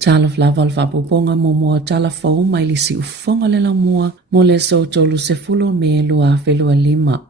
Tala flaval fapoponga momoa tala fau mai lisi ufonga lela mua mo le so tolu se fulo me lua felua lima.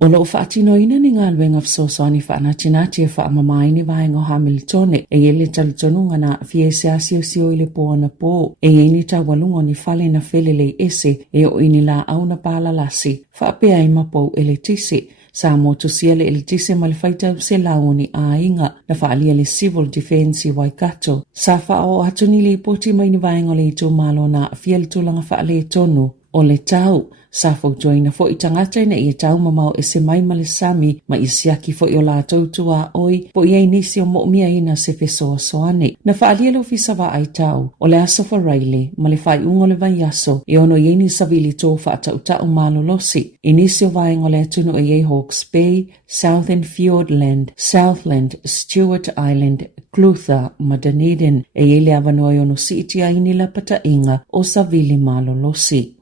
O lo whaatino ina ni ngā luenga fsosoni whaanatinati e whaamamai ni vaenga Hamiltone e ele talitonunga na fie se asio ile poa na po e ini ta walungo ni fale na felele ese e o ini la au na pala lasi whaapea i mapou ele tisi. Sāmoa tusiele ele tise malifaita se laoni a inga na whaalia le civil defense i Waikato. Sa whao atuni le poti mai ni vaenga le ito malo na fiel tulanga whaale tonu o le tau. Sa fo joina fo i tangata ina i tau mamau e se mai male sami ma i siaki fo i o la tautua oi po i nisi o mo'mia ina se fesoa soane. Na whaalia le ofisa wa ai tau o le aso wharaile ma le whai ungo le vai aso e ono i ni savili tō whaatau malo losi. I nisi o vaenga le atunu e Hawke's Bay, Southern Fiordland, Southland, Stewart Island, Clutha, ma Dunedin e ele avanoi ono siitia ini la pata inga o savili malo losi.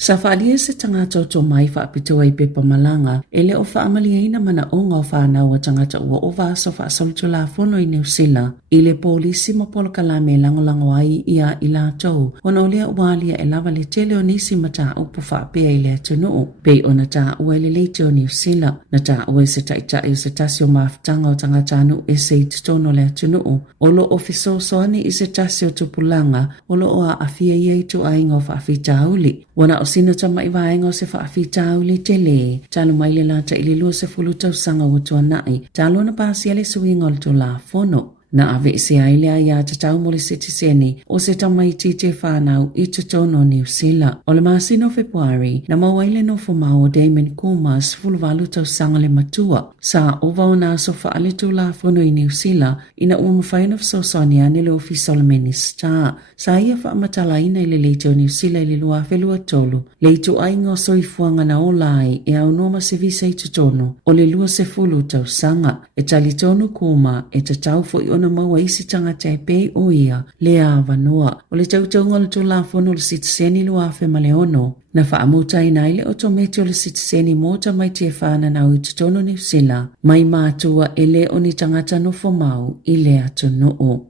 Sa whaalia se tangata o tō mai whaapitoa i pepa malanga, ele o whaamalia ina mana onga o whanau a tangata ua o vāsa whaasalutu la whono i New Zealand. I le polisi ma polo kalame langolango ai ia i la tau, ona o lea ualia e lava le tele o nisi ma tā upu whaapea i le atunuu. Pei o na tā ua le leite o New Zealand, na tā ua se taitai o se tasio maafutanga o tangata anu e se i titono le atunuu. O lo ofiso soani i se tasio tupulanga, o lo o a afia i tu ainga o whaafita uli. Wana o sino tama i vaenga o se whaafita uli te le, talo mai le lata i le lua se fulu tau sanga o tua nai, talo na pāsia le suinga o le to la fono. Na ave se aile a ia tatau mo le sitiseni o se tamaiti te whanau i tutono New Zealand. O le masino Februari, na mawaile no fumau o Damon Kumas fuluvalu tau sanga le matua. Sa ova o na so whaale tu la fono i New Zealand, ina umawhaina fsosoni ane le ofisa o le minister. Sa ia whaamatala ina i le leite o New Zealand i le lua felua tolu. Le itu ainga o soifuanga na o lai e au noma se visa i tutono. O le lua se fulu tau sanga, e talitonu kuma e tatau fo i ona maua isi tangata e pei o ia le awanoa. O le tautaunga le tu la fono le sitiseni lua afe male ono. Na whaamuta ina ile otometi o le sitiseni mota mai te whana na uititono New Zealand. Mai mātua ele o ni tangata no fomau i le atunuu.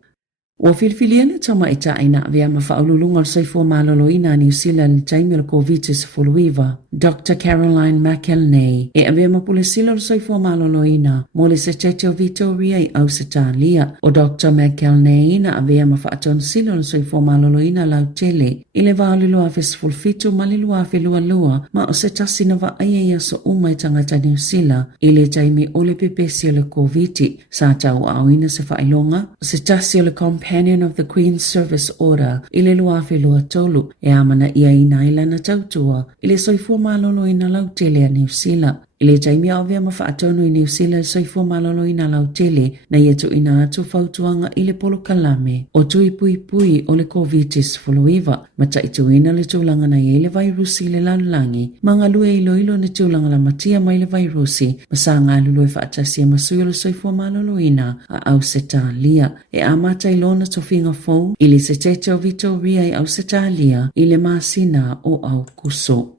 O filfiliana tama ita aina vea mawhaululunga soifo malolo ina New Zealand taimi o COVID-19 fuluiva. Dr. Caroline McElnay e avea mapulisilo soifo malolo ina mo le setete o Victoria i Aotearoa. O Dr. McElnay ina avea mawhaaton silo soifo malolo ina lautele i le vālilo a fesfulfitu malilo a felua lua ma o se tasina wa aia so umai tangata New Zealand i le taimi o le pepesi o le COVID sa tau au ina se whailonga se tasi o le Companion of the Queen's Service Order i le luafe lua tolu e amana ia ina ila na tautua i le soifua malolo ina lautele a New Zealand. I le taimi au vea mawhaatono i New Zealand soifua malolo ina lautele na ia tu ina atu fautuanga i le polo kalame o tui pui o le COVID-19 fuluiva. Mata i tu ina le tūlanga na ia i le vairusi le lalulangi. Manga lue ilo na tūlanga la matia mai le vairusi. Masa ngā lulue whaatasia masui o le soifua malolo ina a Aotearoa. E amata i lona tofinga fau i le setete o Victoria i Aotearoa i le masina o Aukuso.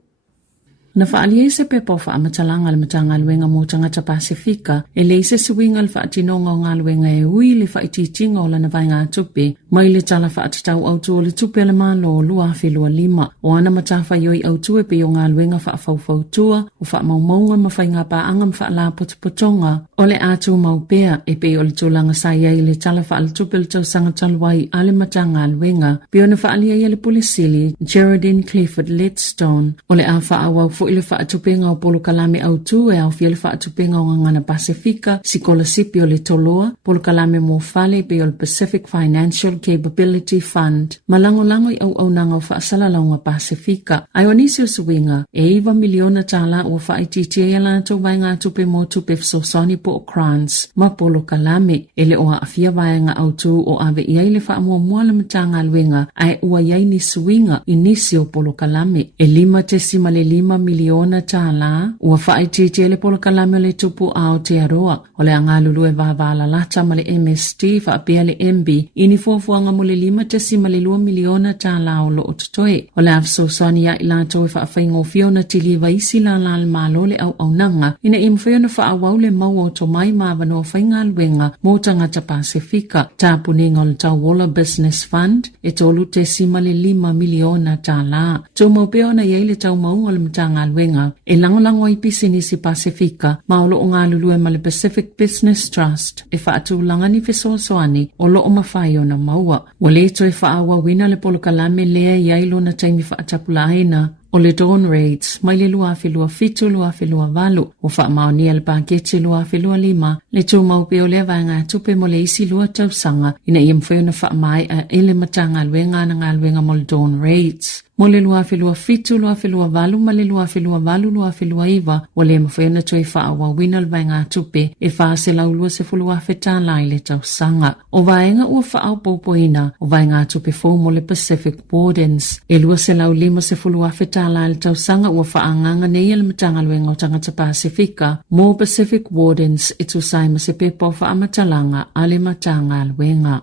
Na whaalia se pepo whaamatalanga le matanga luenga mo tangata Pasifika e le se suinga le whaatinonga o ngā luenga e ui le whaititinga o lana vai ngā tupe mai le tala whaatatau autu o le tupe le malo o lua whelua lima o ana matafa ioi autu e pe o ngā luenga whaafautua o whaamaumaunga mawhai ngā paanga mwhaala potopotonga o le atu maupea e pe o le tūlanga sai ai le tala whaaletupe le tau sanga taluai a le matanga luenga pe o na whaalia i le polisili Geraldine Clifford Ledstone o le a whaawau fo ile whaatupenga o polo kalame au tu e au fiele whaatupenga o ngana Pasifika, sikola sipi o le toloa, polo kalame mo fale pe o le Pacific Financial Capability Fund. Malango i au nanga o whaasalaunga Pasifika. Ai o nisi o suinga, e iwa miliona tala o whaititia e lana tau vai ngā tupe mo tupe fsosoni po o Krans, ma polo kalame, ele o afia vai ngā au tu o ave iai le whaamua muala matanga luenga, ai ua iai ni suinga i nisi o polo kalame. E lima te sima le 5 miliona Tala, ua whaitete le pola kalame le tupu Aotearoa, o le angalulu e vavala lata ma le MST whaapea le MB, ini fuafuanga mo le 5.2 miliona Tala o lo ototoe, o le afsosani ya ilato e whaafaingo fiona tili vaisi la le malo le au nanga, ina imwhiona whaawau le mau o to mai mawano o whainga alwenga mo tangata Pasifika, tāpuninga o le Tawala Business Fund, e tolu te sima le 5 miliona Tala. Tau maupeo na iei le tau maunga le matanga alwenga, e langolango i pisinisi Pasifika, maolo o ngā lulu e ma le Pacific Business Trust, e whaatu langani fesoasoani o lo o mawhai o na maua. Waleto e whaawa wina le polokalame lea iailo na taimi whaatapulaina, o le dawn raids, mai le luafilua fitu luafilua valu, o whaamaonia le pākete luafilua 5, le tau maupeo le vanga tupe mo le isi lua tausanga, ina ia mwheo na whaamai a ele matanga alwenga na alwenga mo le dawn raids. Mo le luafilua fitu luafilua valu, ma le luafilua valu luafilua iwa, o le mwheo na toi whaawa wina le vanga tupe, e whaase laulua se fulua whetala i le tausanga. O vaenga ua whaau popoina, o vaenga tupe fo mo le Pacific Wardens, e lua se lau 5 se fulua whetala le tausanga ua whaanganga nei le matanga luenga o tangata Pasifika, mo Pacific Wardens e tu saima se pepo whaamatalanga a le matanga luenga.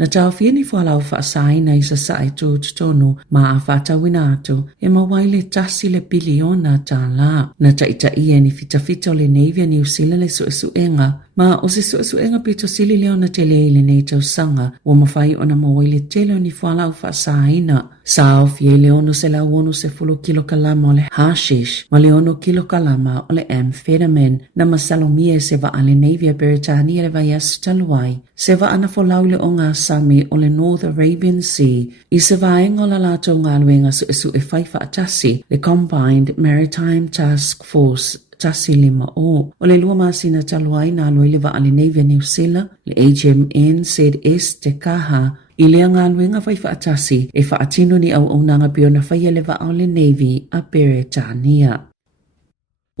Na tau whiani whalau whaasaina i sa sae tōtonu ma a whatawina atu e mawaile tasi le biliona Tala. Na taita ia ni fitafita o le Navy a New Zealand le suesuenga, ma o se suesuenga pito sili leo na tele ile nei tausanga o mawhai o na mawaile tele o ni whalau whaasaina. Sao fie leono se la uono se fulu kilo kalama o le hashish, ma leono kilo kalama o le amphetamine, na masalomie se va ale Navy a Britannia le vaiasu taluai, se va ana folau le o ngā Sami o le North Arabian Sea, i se vaenga o la lato ngā luenga su e whaifa atasi, le Combined Maritime Task Force, tasi 5 o le lua masina taluai na aloi le va ale Navy a New Zealand, le HMN ZS te kaha, i lea ngā luenga whaifa atasi e whaatino ni au nanga pio na whaia le va ale Navy a Britannia.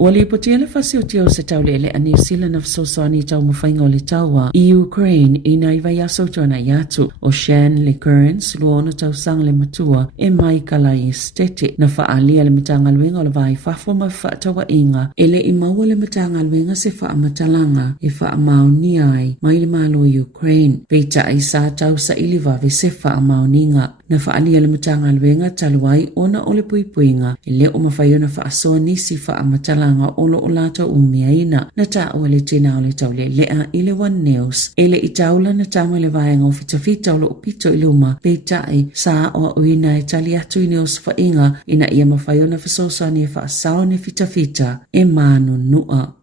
Ua li potia le whasi o tio se tau le a New Zealand of Sosani tau mawhainga o le taua i Ukraine i na iwa yaso tona yatu o Shan le Currents luona tau sang le matua e mai kala i estete na whaalia le matanga luenga o le vai whafo ma whaatawa inga e le i maua le matanga luenga se whaamatalanga e whaamaoni ai mai le malo Ukraine. Peita ai sa tau sa ilivawe se whaamaoninga na whaalia le matanga luenga taluai ona o le puipuinga e le o mawhaio na whaasoa nisi whaamatalanga olo o lata umiaina na tau le tina o le tau le lea i le One News e le i taula na tama le vaenga o fitafita o lo pito i luma peitai sa o uina e tali atu i neos whainga ina ia mawhaio na whasosani e whaasao ne fitafita e manu nua.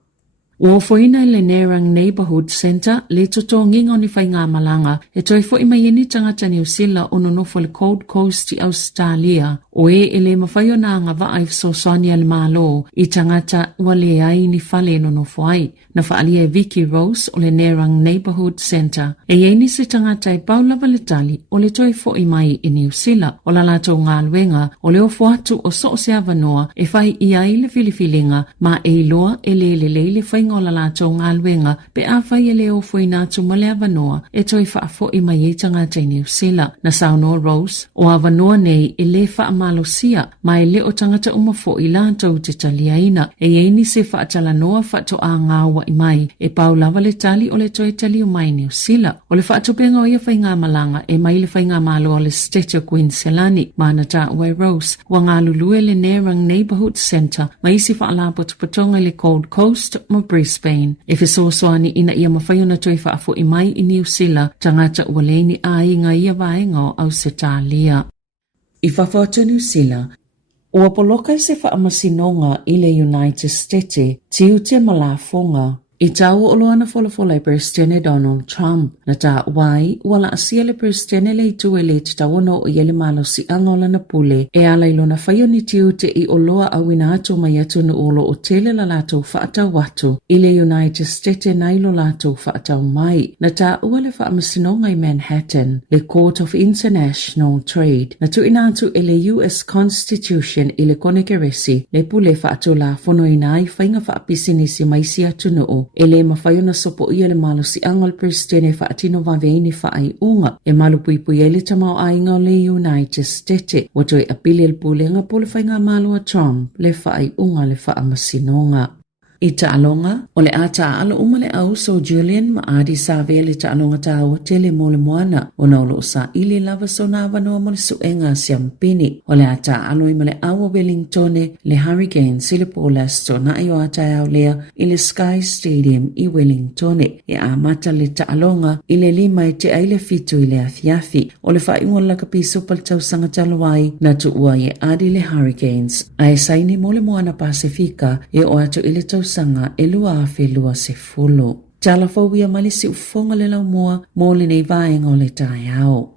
Ua foina le Nerang Neighborhood Centre le toto nginga ni whainga malanga e toi fo ima yeni tangata New Zealand ono nofo le Gold Coast i Australia o e le mawhaio na nga va aif sosani al malo i tangata wale ai ni whale no nofo ai na whaalia e Vicky Rose o le Nerang Neighborhood Centre e yeni se tangata e paula valetali o le toi fo imai i New Zealand o la lato ngā luenga o le ofo atu o so se avanoa e whai i ai le filifilinga ma e loa e le whainga o la lato ngā luenga pe a whai e leo fwoi nātu ma le avanoa e toi whaafo i mai e tangata i New Zealand na Sāmoa Rose o avanoa nei e le whaamalosia ma e le o tangata umafo i lātou te taliaina e eini se whaatalanoa whaato a ngāua i mai e paulawa le tali o le toi tali o mai New Zealand o le whaatopenga o ia whainga malanga e mai le whainga malo o le State of Queensland ma na ta ue Rose wa ngā lulue le Nerang Neighborhood Centre ma isi whaalapo tupatonga le Gold Coast ma Brisbane. E whesoasoani ina ia mawhaio na toi whaafo i mai i New Zealand tangata ualeini a inga ia vaenga o Aotearoa. I whawhata New Zealand, ua poloka se whaamasinonga i le United States tiu te malafonga. I tau o loana wholafola i Presidente Donald Trump na tā wai wala asia le Presidente le itu e le te tawana o iele malo si angola na pule e ala ilona whaio ni tiu te i o loa awina atu mai atu na olo o tele la lato whaatau watu i le United States na ilo lato whaatau mai na tā ua le whaamasinonga i Manhattan le Court of International Trade na tu ina atu e le US Constitution i le kone keresi le pule whaatau la fono ina i whainga whaapisinisi mai si atu no ele mafayuna sopo ia le malu si angal Pristene whaatino waveini whaai unga e malu puipui ele tamau ainga o le United States wato e apili el pulenga pole whainga malu a Trump le whaai unga le whaamasinonga. I taalonga, o le a taalo uma le au so Julian ma adi sa vea le taalonga tau tele mo le moana o na ulo sa ili lava so na wanoa mo le suenga siampini. O le a taalo ima le au o Wellingtone le Hurricane sile polasto na ayo a tau lea i le Sky Stadium i Wellingtone. E a mata le taalonga i le lima e te aile fitu i le afiafi. O le whaingo la kapiso pal tau sanga talawai na tu ua e adi le Hurricanes. A e saini mo le moana Pasifika e o atu i le tau sanga e lua afe lua se fulu. Tala fawia malisi ufonga le lau mua mo le nei vaenga o le tai au.